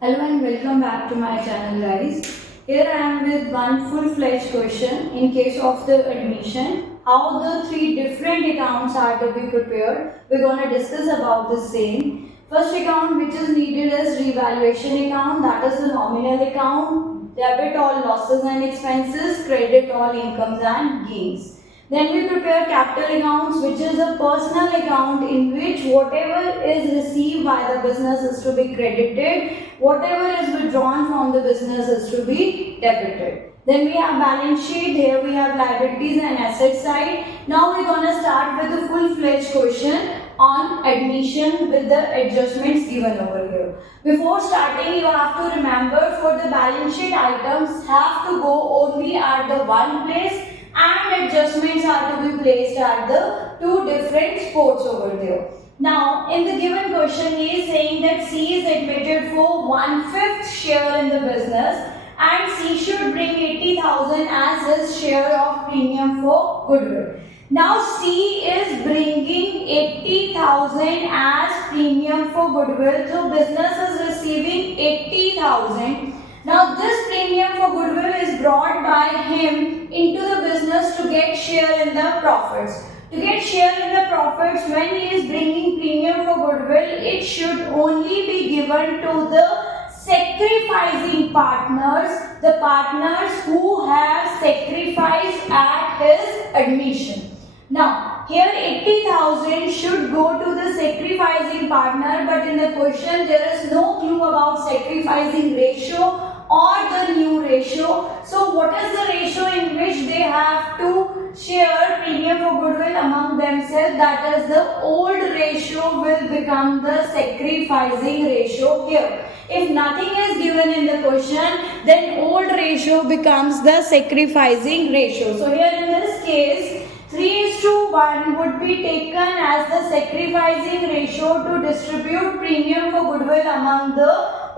Hello and welcome back to my channel, guys. Here I am with one full-fledged question in case of the admission. How the three different accounts are to be prepared. We're going to discuss about the same. First account which is needed is revaluation account, that is the nominal account. Debit all losses and expenses, credit all incomes and gains. Then we prepare capital accounts, which is a personal account in which whatever is received by the business is to be credited, whatever is withdrawn from the business is to be debited. Then we have balance sheet, here we have liabilities and asset side. Now we're going to start with the full-fledged question on admission with the adjustments given over here. Before starting, you have to remember for the balance sheet items have to go only at the one place, and adjustments are to be placed at the two different spots over there. Now, in the given question, he is saying that C is admitted for 1/5 share in the business and C should bring 80,000 as his share of premium for goodwill. Now, C is bringing 80,000 as premium for goodwill. So, business is receiving 80,000. Now this premium for goodwill is brought by him into the business to get share in the profits. To get share in the profits, when he is bringing premium for goodwill, it should only be given to the sacrificing partners, the partners who have sacrificed at his admission. Now, here 80,000 should go to the sacrificing partner, but in the question there is no clue about sacrificing ratio or the new ratio. So what is the ratio in which they have to share premium for goodwill among themselves? That is the old ratio will become the sacrificing ratio here. If nothing is given in the question, then old ratio becomes the sacrificing ratio. So here in this case, 3:1 would be taken as the sacrificing ratio to distribute premium for goodwill among the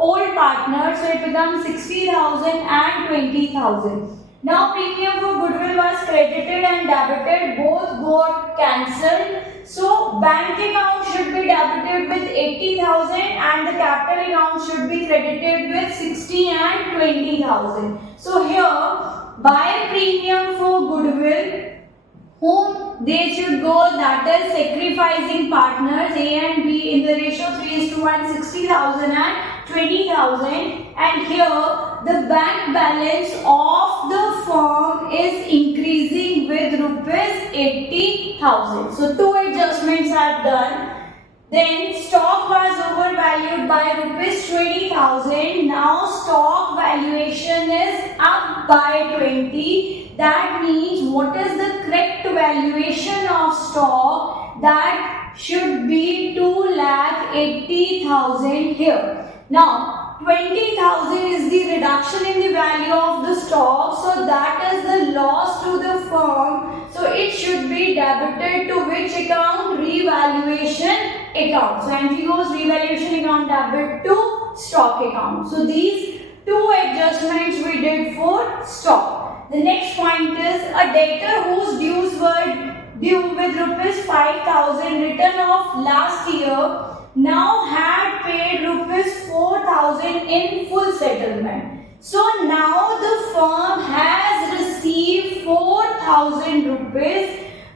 old partners. So it becomes 60,000 and 20,000. Now premium for goodwill was credited and debited, both got cancelled. So bank account should be debited with 80,000 and the capital account should be credited with 60 and 20,000. So here by premium for goodwill, whom they should go, that is sacrificing partners A and B in the ratio 3:1, 60,000 and 20,000, and here the bank balance of the firm is increasing with rupees 80,000. So two adjustments are done. Then stock was overvalued by rupees 20,000. Now stock valuation is up by 20. That means what is the correct valuation of stock? That should be 2,80,000 here. Now 20,000 is the reduction in the value of the stock, so that is the loss to the firm. So it should be debited to which account? Revaluation account. So entry goes revaluation account debit to stock account. So these two adjustments we did for stock. The next point is a debtor whose dues were due with rupees 5,000 written off last year now had paid rupees 4,000 in full settlement. So now the firm has received 4,000 rupees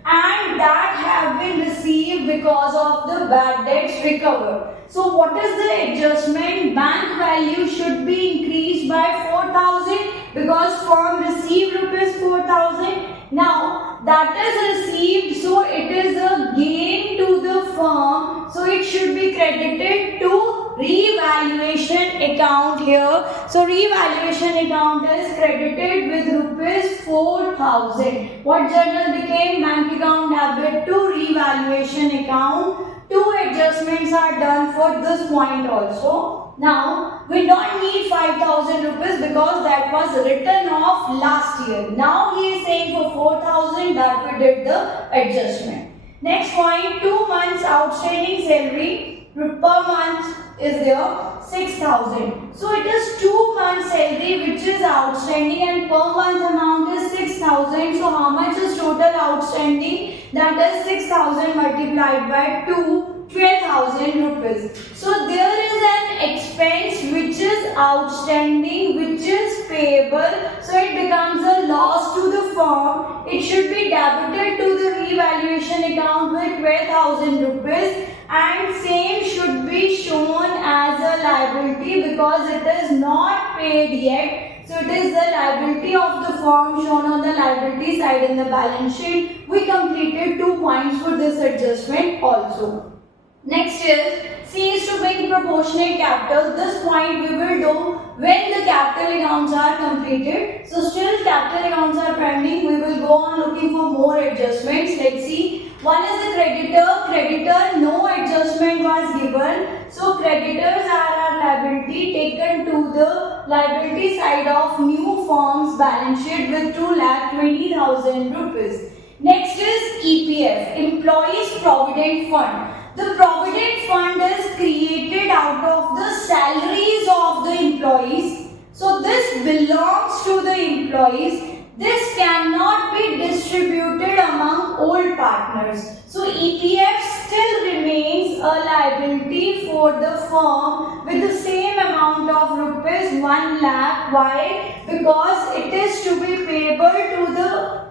and that have been received because of the bad debts recovered. So what is the adjustment? Bank value should be increased by 4,000 because firm received rupees 4,000. Now that is received, so it is a gain to the firm, so it should be credited to revaluation account here. So revaluation account is credited with rupees 4,000. What journal became? Bank account debit to revaluation account. Two adjustments are done for this point also. Now we don't need 5,000 rupees because that was written off last year. Now he is saying for 4,000 that we did the adjustment. Next point, 2 months outstanding salary per month is there 6,000. So it is 2 months salary which is outstanding and per month amount is 6,000. So how much is total outstanding? That is 6,000 multiplied by 2, 12,000 rupees. So there is an expense which is outstanding, which is payable, so it becomes a loss to the firm. It should be debited to the revaluation account with 12,000 rupees, and same should be shown as a liability because it is not paid yet. So it is the liability of the firm shown on the liability side in the balance sheet. We completed 2 points for this adjustment also. Next is C is to bring proportionate capital. This point we will do when the capital accounts are completed. So still capital accounts are pending. We will go on looking for more adjustments. Let's see. One is the creditor. Creditor, no adjustment was given. So creditors are our liability taken to the liability side of new firm's balance sheet with 2,20,000 rupees. Next is EPF, Employees Provident Fund. The Provident Fund is created out of the salaries of the employees. So this belongs to the employees. This cannot be distributed among old partners. So EPF still remains a liability for the firm with the same amount of rupees 1 lakh. Why? Because it is to be payable to the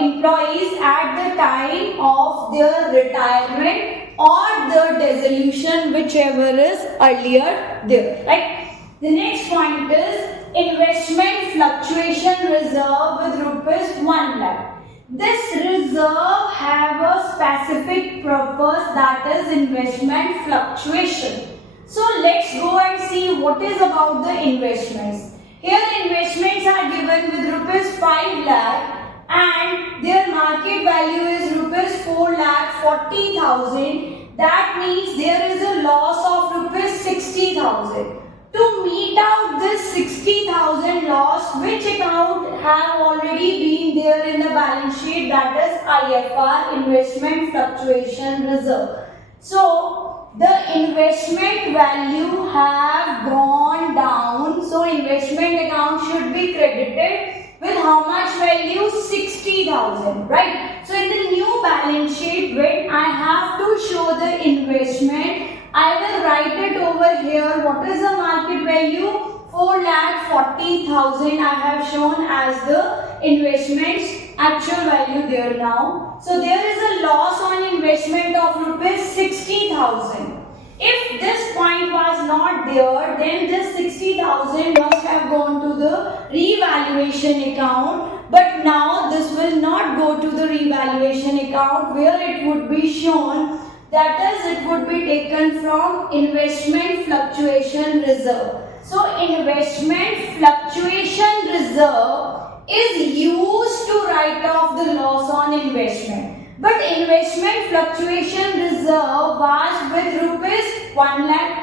employees at the time of their retirement or the dissolution, whichever is earlier there, right? The next point is investment fluctuation reserve with rupees 1 lakh. This reserve have a specific purpose, that is investment fluctuation. So let's go and see what is about the investments. Here investments are given with rupees 5 lakh and their market value is rupees 4,40,000. That means there is a loss of rupees 60,000. To meet out this 60,000 loss, which account have already been there in the balance sheet, that is IFR, Investment Fluctuation Reserve. So the investment value have gone down. So investment account should be credited with how much value? 60,000, right? So in the new balance sheet, when I have to show the investment, I will write it over here. What is the market value? 4,40,000 I have shown as the investment's actual value there now. So there is a loss on investment of rupees 60,000. If this point was not there, then this 60,000 must have gone to the revaluation account. But now this will not go to the revaluation account, where it would be shown, that is, it would be taken from investment fluctuation reserve. So investment fluctuation reserve is used to write off the loss on investment. But investment fluctuation reserve was with rupees 1 lakh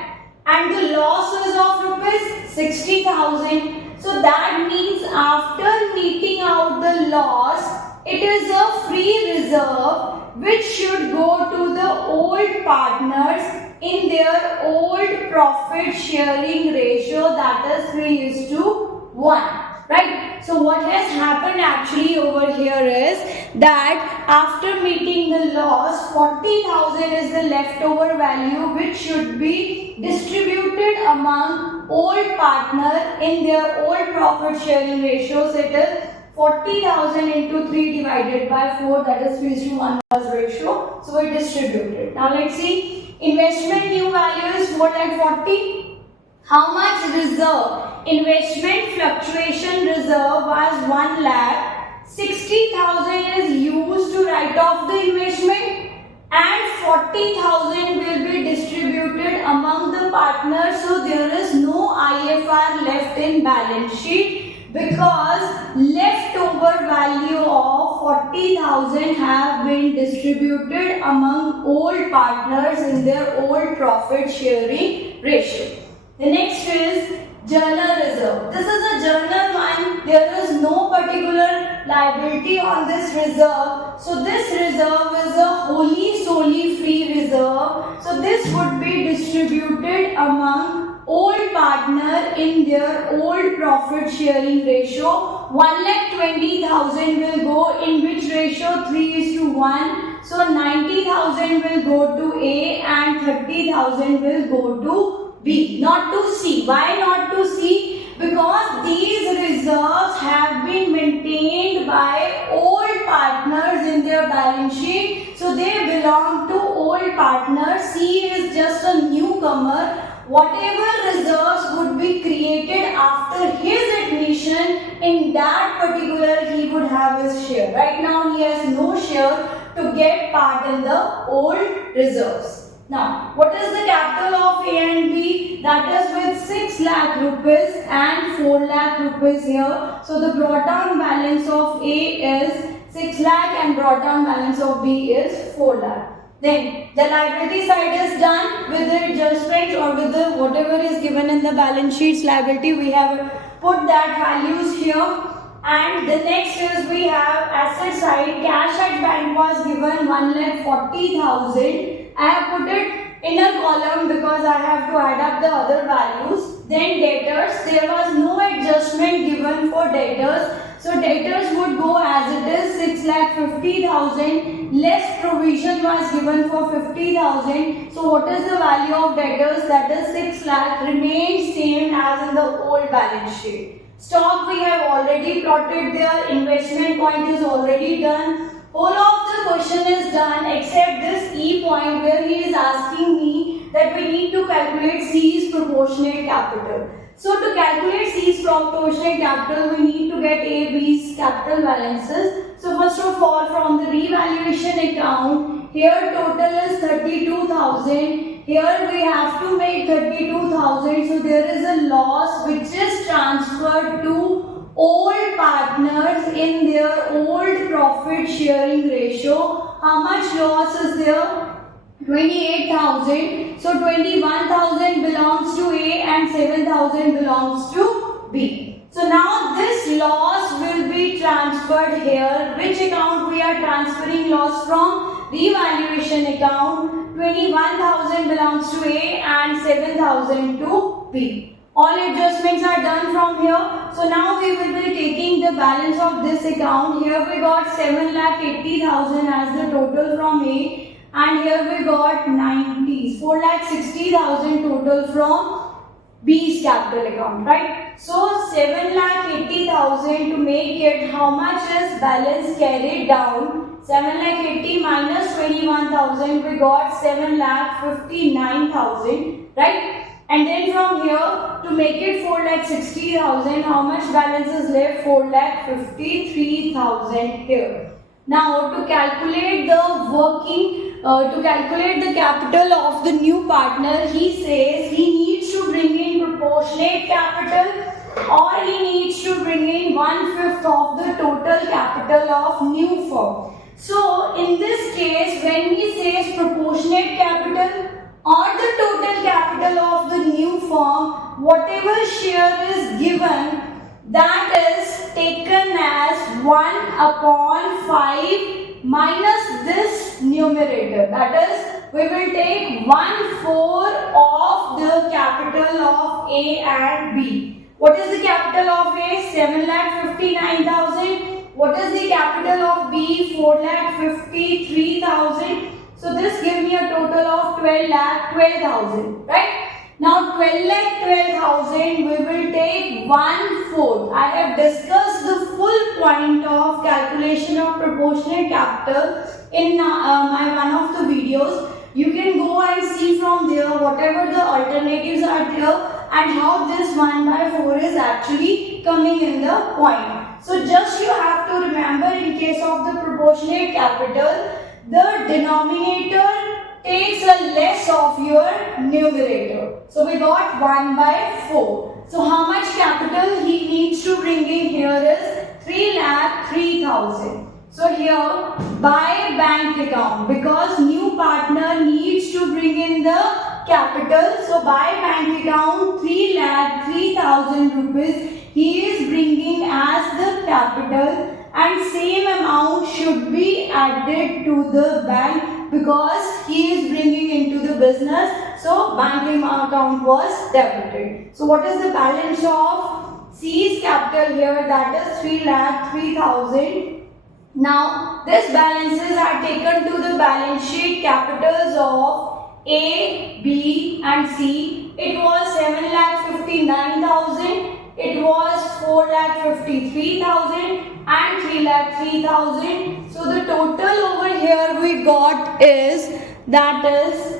and the loss was of rupees 60,000. So that means after meeting out the loss, it is a free reserve which should go to the old partners in their old profit sharing ratio, that is 3:1. Right? So what has happened actually over here is that after meeting the loss, 40,000 is the leftover value which should be distributed among old partner in their old profit sharing ratios. It is 40,000 into 3 divided by 4, that is 3:1 was ratio. So we distributed. Now let's see. Investment new value is 4,40,000. How much reserve? Investment fluctuation reserve was 1 lakh. 60,000 is used to write off the investment and 40,000 will be distributed among the partners. So there is no IFR left in balance sheet because leftover value of 40,000 have been distributed among old partners in their old profit sharing ratio. The next is journal reserve. This is a journal one. There is no particular liability on this reserve. So this reserve is a wholly solely free reserve. So this would be distributed among old partner in their old profit sharing ratio. 1,20,000 will go in which ratio? 3:1. So 90,000 will go to A and 30,000 will go to B, not to C. Why not to C? Because these reserves have been maintained by old partners in their balance sheet. So they belong to old partners. C is just a newcomer. Whatever reserves would be created after his admission, in that particular he would have his share. Right now he has no share to get part in the old reserves. Now, what is the capital of A and B? That is with 6 lakh rupees and 4 lakh rupees here. So, the brought down balance of A is 6 lakh and brought down balance of B is 4 lakh. Then, the liability side is done with the adjustments or with the whatever is given in the balance sheet's liability. We have put that values here. And the next is we have asset side. Cash at bank was given 1,40,000. I have put it in a column because I have to add up the other values. Then debtors, there was no adjustment given for debtors. So debtors would go as it is 6,50,000. Less provision was given for 50,000. So what is the value of debtors? That is 6 lakh, remains same as in the old balance sheet. Stock we have already plotted there. Investment point is already done. Whole of the question is done except this E point where he is asking me that we need to calculate C's proportionate capital. So to calculate C's proportionate capital, we need to get A, B's capital balances. So first of all, from the revaluation account, here total is 32,000. Here we have to make 32,000. So there is a loss which is transferred to old partners in their old profit sharing ratio. How much loss is there? 28,000. So 21,000 belongs to A and 7,000 belongs to B. So now this loss will be transferred here. Which account we are transferring loss from? Revaluation account. 21,000 belongs to A and 7,000 to B. All adjustments are done from here. So now we will be taking the balance of this account. Here we got 7,80,000 as the total from A, and here we got 4,60,000 total from B's capital account, right? So 7,80,000 to make it, how much is balance carried down? 7,80,000 minus 21,000, we got 7,59,000, right? And then from here, to make it 4,60,000, how much balance is left? 4,53,000 here. Now, to calculate the capital of the new partner, he says he needs to bring in proportionate capital or he needs to bring in 1/5 of the total capital of new firm. So, in this case, when he says proportionate capital or the total capital of the new firm, whatever share is given, that is taken as 1/5 minus this numerator. That is, we will take 1/4 of the capital of A and B. What is the capital of A? 7,59,000. What is the capital of B? 4,53,000. So this gives me a total of 12,12,000, right? Now 12,12,000 we will take 1/4. I have discussed the full point of calculation of proportionate capital in my one of the videos. You can go and see from there whatever the alternatives are there and how this 1/4 is actually coming in the point. So just you have to remember, in case of the proportionate capital, the denominator takes a less of your numerator. So we got 1/4. So how much capital he needs to bring in here is 3,03,000. So here by bank account, because new partner needs to bring in the capital. So by bank account 3,03,000 rupees he is bringing as the capital, and same amount should be added to the bank because he is bringing into the business. So banking account was debited. So what is the balance of C's capital here? That is 3,03,000. Now these balances are taken to the balance sheet capitals of A, B and C. it was 7,59,000, it was 4,53,000 and 3,03,000. So the total over here we got is, that is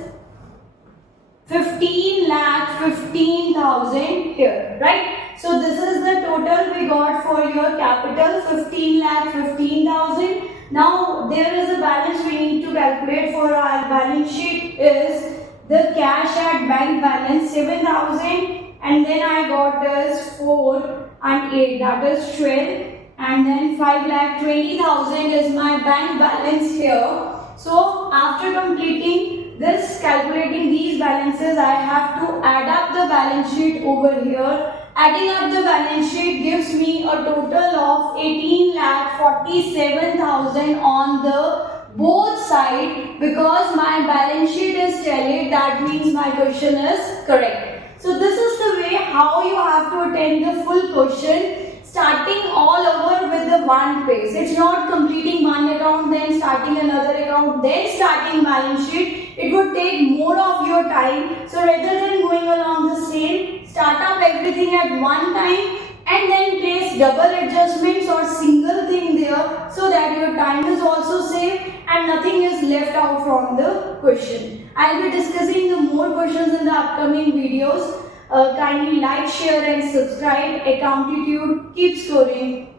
15,15,000 here, right? So this is the total we got for your capital, 15,15,000. Now there is a balance we need to calculate for our balance sheet is the cash at bank balance 7,000, and then I got as 4 and 8, that is 12, and then 5,20,000 is my bank balance here. So after completing this, calculating these balances, I have to add up the balance sheet over here. Adding up the balance sheet gives me a total of 18,47,000 on the both sides, because my balance sheet is tallied. That means my question is correct. So this is the way how you have to attend the full question, starting all over with the one page. It's not completing one account, then starting another account, then starting balance sheet. It would take more of your time. So rather than going along the same, start up everything at one time and then place double adjustments or single thing there, so that your time is also saved and nothing is left out from the question. I'll be discussing the more questions in the upcoming videos. Kindly like, share and subscribe. Accountude, keep scoring.